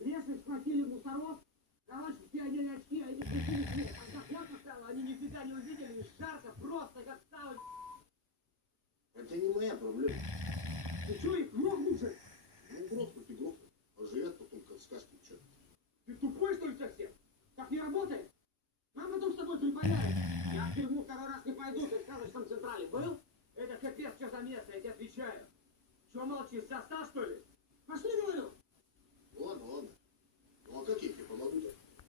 Лесы схватили мусоров, короче, все одели очки, а эти пришли свет. Когда фото стало, они нифига не увидели, и жарко, просто как стало. Это не моя проблема. Ты что, их грохнул же? Ну, грохнуть и грохнуть. А живет потом, как сказки учат. Ты тупой, что ли, совсем? Так не работает? Нам потом с тобой припаяют. Я в тюрьму второй раз не пойду, ты в сказочном централе был? Это капец, что за место, я тебе отвечаю. Чего молчишь, застал, что ли? Пошли, говорю. Ладно, ладно. Ну, а как их